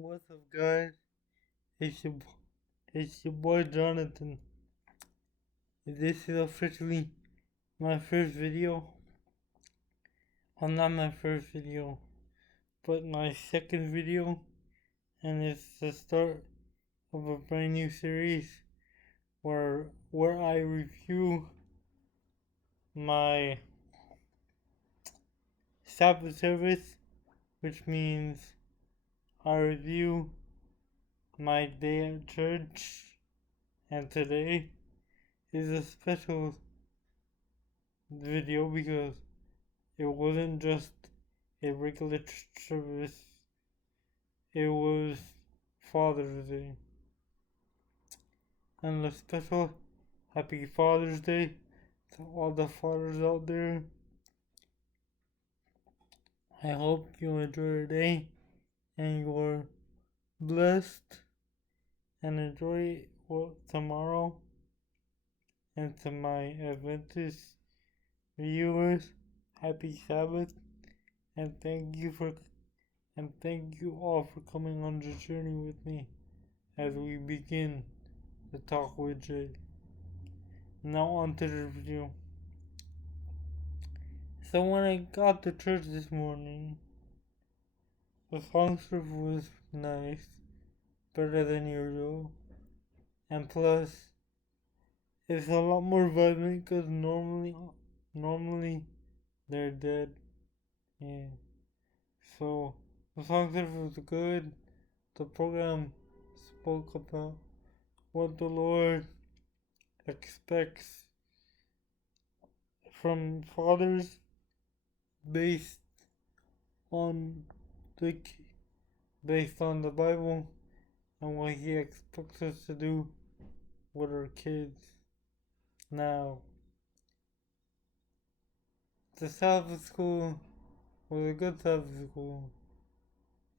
What's up, guys? It's your, it's your boy Jonathan. This is officially my first video. Well, not my first video, but my second video, and it's the start of a brand new series where I review my sabbath service, which means I review my day at church, and today is a special video because it wasn't just a regular service, it was Father's Day. And a special happy Father's Day to all the fathers out there. I hope you enjoy your day and you're blessed and enjoy tomorrow. And to my Adventist viewers, happy Sabbath, and thank you all for coming on the journey with me as we begin the talk with Jay. Now on to the review. So when I got to church this morning, the song service was nice, better than usual, and plus it's a lot more vibrant because normally they're dead. Yeah. So the song service was good. The program spoke about what the Lord expects from fathers based on the based on the Bible and what He expects us to do with our kids. Now, the Sabbath school was a good Sabbath school.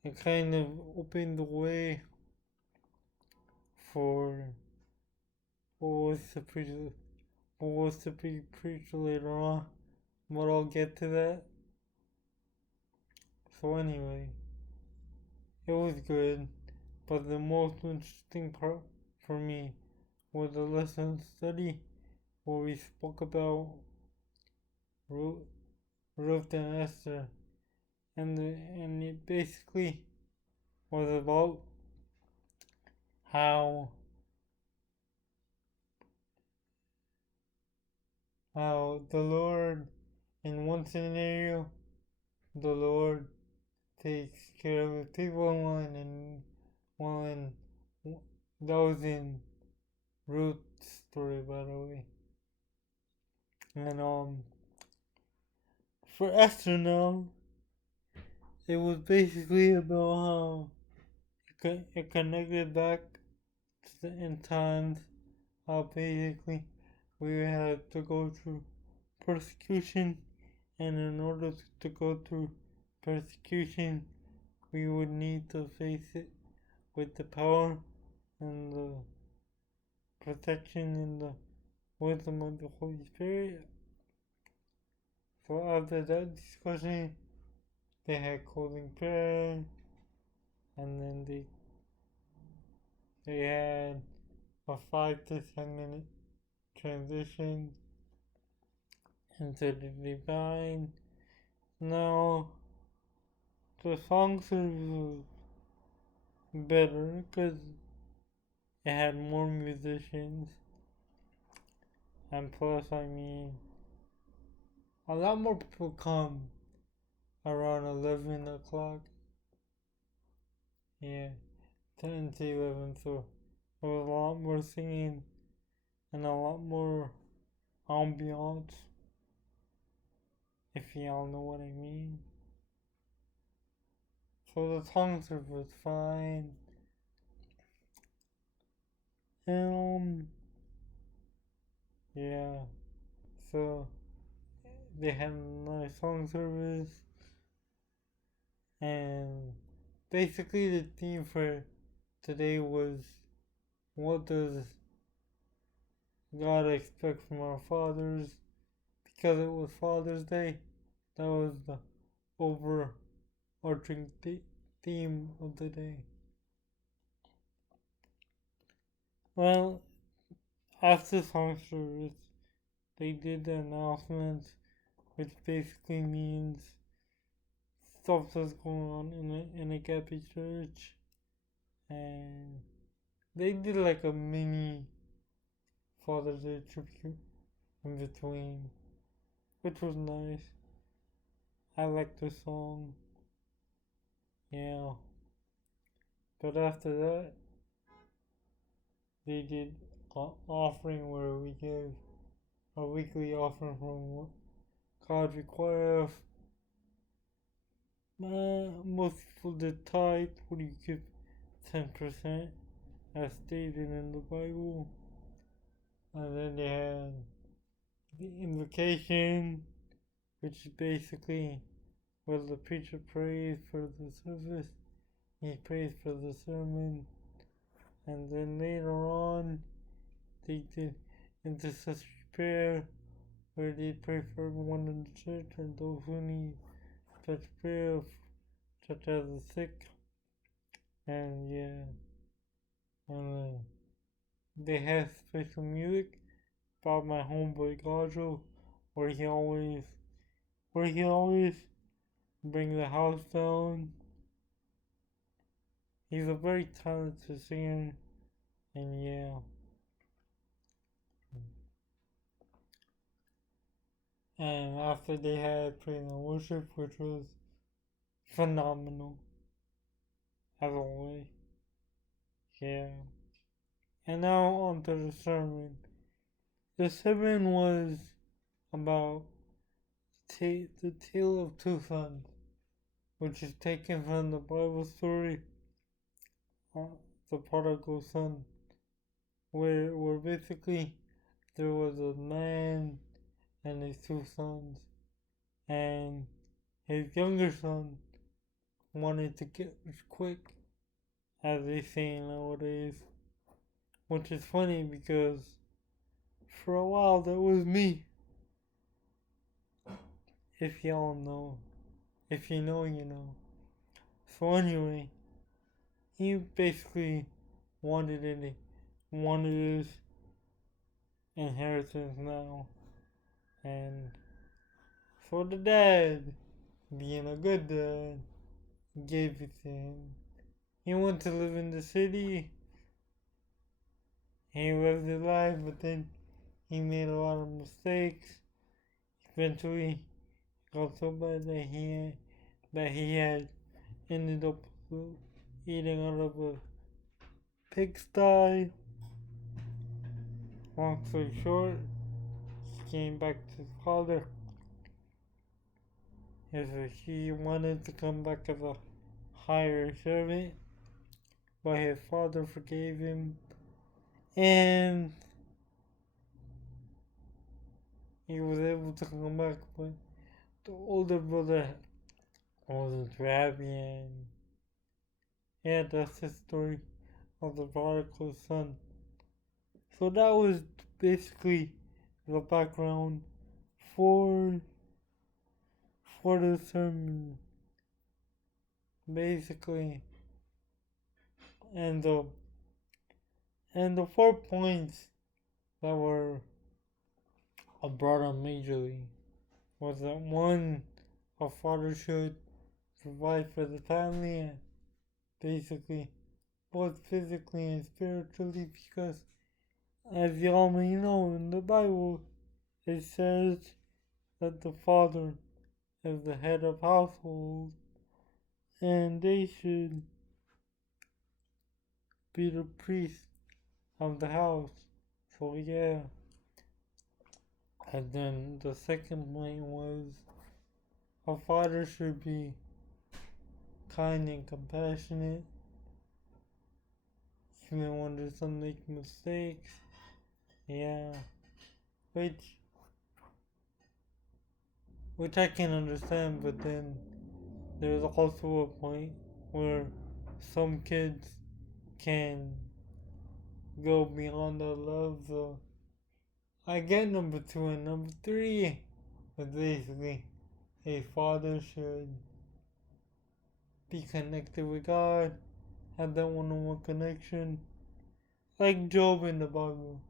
It kind of opened the way for what was to be preached later on, but I'll get to that. So anyway, it was good, but the most interesting part for me was the lesson study where we spoke about Ruth and Esther, and it basically was about how the Lord, in one scenario, the Lord takes care of the people in one that was in Ruth's story, by the way. And for Esther now, it was basically about how it connected back to the end times, how basically we had to go through persecution, and in order to go through persecution, we would need to face it with the power and the protection and the wisdom of the Holy Spirit. So after that discussion, they had closing prayer, and then they had a 5 to 10 minute transition into the divine. Now, the song service was better because it had more musicians, and plus, I mean, a lot more people come around 11 o'clock. Yeah, 10 to 11, so there was a lot more singing and a lot more ambiance, if y'all know what I mean. So the song service was fine. And yeah, so they had a nice song service, and basically the theme for today was, what does God expect from our fathers? Because it was Father's Day, that was the overarching theme of the day. Well, after song service, they did the announcement, which basically means stuff that's going on in a Catholic church, and they did like a mini Father's Day tribute in between, which was nice. I liked the song, yeah. But after that, they did an offering where we gave a weekly offering from what God requires. Most people did tithe, where you give 10% as stated in the Bible. And then they had the invocation, which is basically where the preacher prays for the service, he prays for the sermon, and then later on they did intercessory prayer, where they pray for everyone in the church and those who need such prayer, such as the sick, and yeah, and they had special music by my homeboy Gajo, where he always, where he always bring the house down. He's a very talented singer, and yeah. And after they had praise and worship, which was phenomenal, as always. Yeah. And now on to the sermon. The sermon was about the tale of two sons, which is taken from the Bible story, uh, the prodigal son, where basically there was a man and his two sons, and his younger son wanted to get rich quick, as they say nowadays, which is funny because for a while that was me. If y'all know, if you know, you know. So anyway, he basically wanted it, wanted his inheritance now, and so the dad, being a good dad, gave it to him. He wanted to live in the city. He lived his life, but then he made a lot of mistakes. Eventually, got so bad that he had ended up eating out of a pigsty. Long story short, he came back to his father. He wanted to come back as a higher servant, but his father forgave him, and he was able to come back. But the older brother wasn't happy, and yeah, that's the story of the prodigal son. So that was basically the background for the sermon, basically, and the 4 points that were brought up majorly was that one, a father should provide for the family, basically, both physically and spiritually, because as y'all may know in the Bible, it says that the father is the head of household, and they should be the priest of the house. So yeah. And then the second point was a father should be kind and compassionate even when there's some make mistakes. Yeah. Which I can understand, but then there's also a point where some kids can go beyond the love. So I get number two, and number three but basically a father should be connected with God, have that one-on-one connection, like Job in the Bible.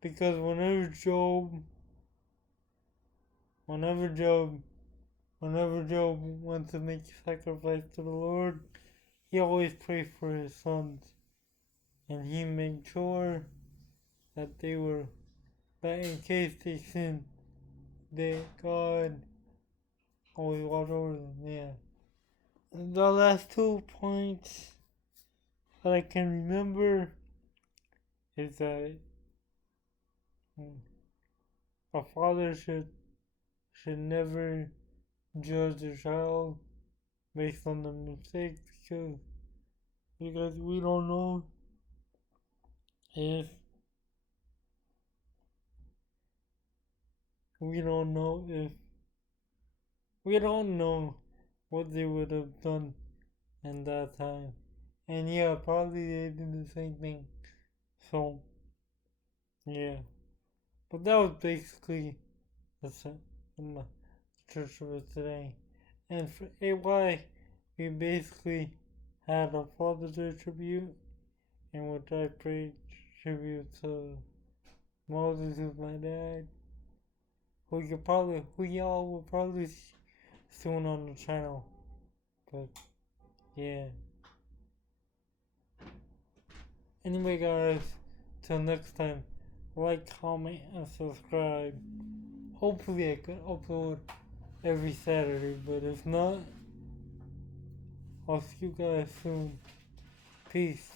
Because whenever Job, whenever Job went to make sacrifice to the Lord, he always prayed for his sons, and he made sure that that in case they sinned, that God always watched over them. Yeah. The last 2 points that I can remember is that a father should never judge a child based on the mistakes because we don't know if we don't know if we don't know what they would have done in that time. And yeah, probably they did the same thing. So yeah. But that was basically the church service today. And for AY, we basically had a Father's Day tribute in which I paid tribute to Moses, who's my dad, who y'all will probably see soon on the channel. But yeah. Anyway, guys, till next time, like, comment, and subscribe. Hopefully, I can upload every Saturday, but if not, I'll see you guys soon. Peace.